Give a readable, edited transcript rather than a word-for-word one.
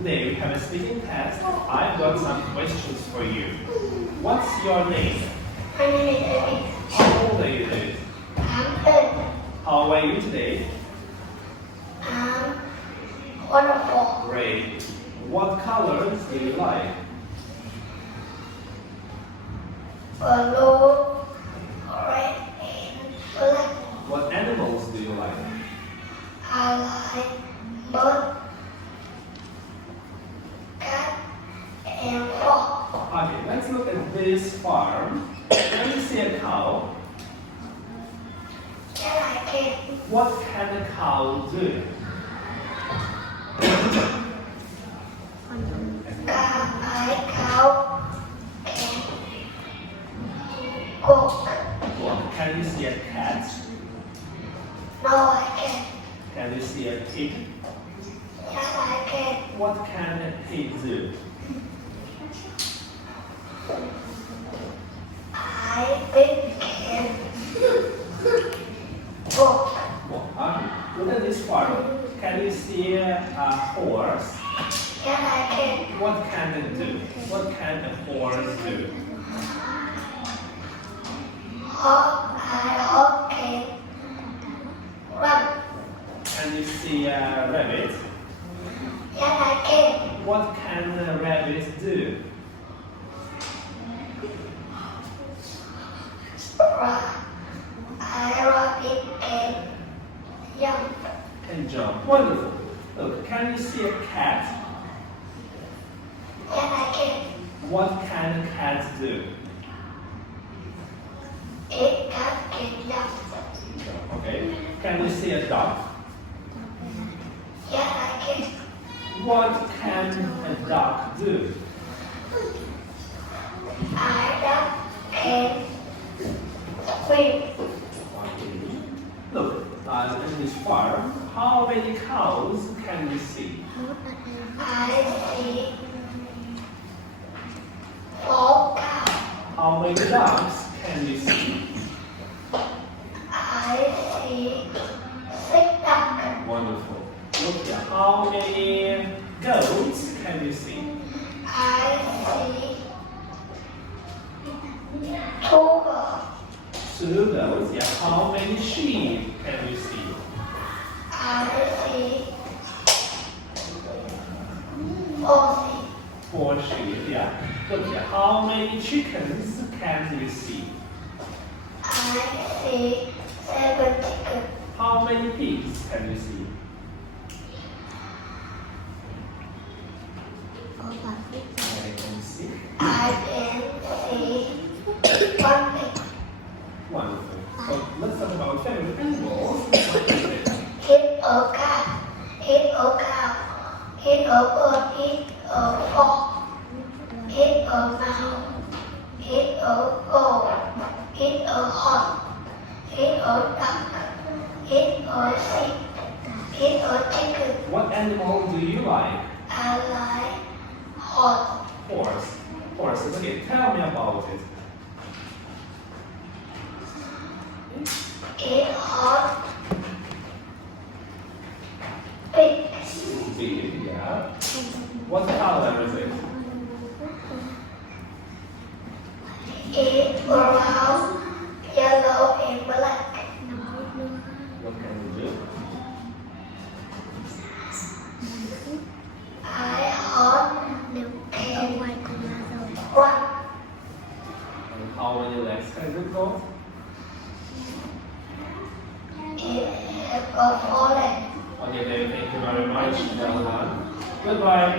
Today we have a speaking test. I've got some questions for you. What's your name? My name is David. How old are you today? I'm 10. How are you today? I'm wonderful. Great. What colors do you like? Blue, red, and black. What animals do you like? I like bird, cat, and frog. Okay, let's look at this farm. Can you see a cow? Can I get What can a cow do? cow can cook? What? Can you see a cat? No, I can't. Can you see a pig? Yes, I can. What can a pig do? I think can cook. Look at this farm. Can you see a horse? Yes, I can. What can it do? What can a horse do? I hope can run. Can you see a rabbit? Yes, I can. What can a rabbit do? Rabbit can jump. Can jump. Wonderful. Look, can you see a cat? Yes, I can. What can a cat do? It can jump. Okay. Can you see a duck? Yes, I can. What can a duck do? I can swim. Look, in this farm, how many cows can you see? I see 4 cows. How many ducks can you see? I see 6 ducks. Wonderful. Look here, how many goats can you see? I see 2 goats. 2 goats. Yeah. How many sheep can you see? I see 4 sheep. 4 sheep. Yeah. Look here, how many chickens can you see? I see 7 chickens. How many pigs can you see? I can see. I can see 1 pig. Wonderful. So let's talk about favorite animals. Hit a cat, hit a cow, hit a bird, hit a frog, hit a mouse, hit a goat, hit a horse, hit a duck, hit a sheep, hit a chicken. What animal do you like? I like horse. Horse. Horses. Okay, tell me about it. It horse big. Big, yeah. What color is it? It brown, yellow, and black. What can you do? I horse can run. And how many legs can it go? It has a 4 legs. Okay, David, thank you very much. Well done. Goodbye.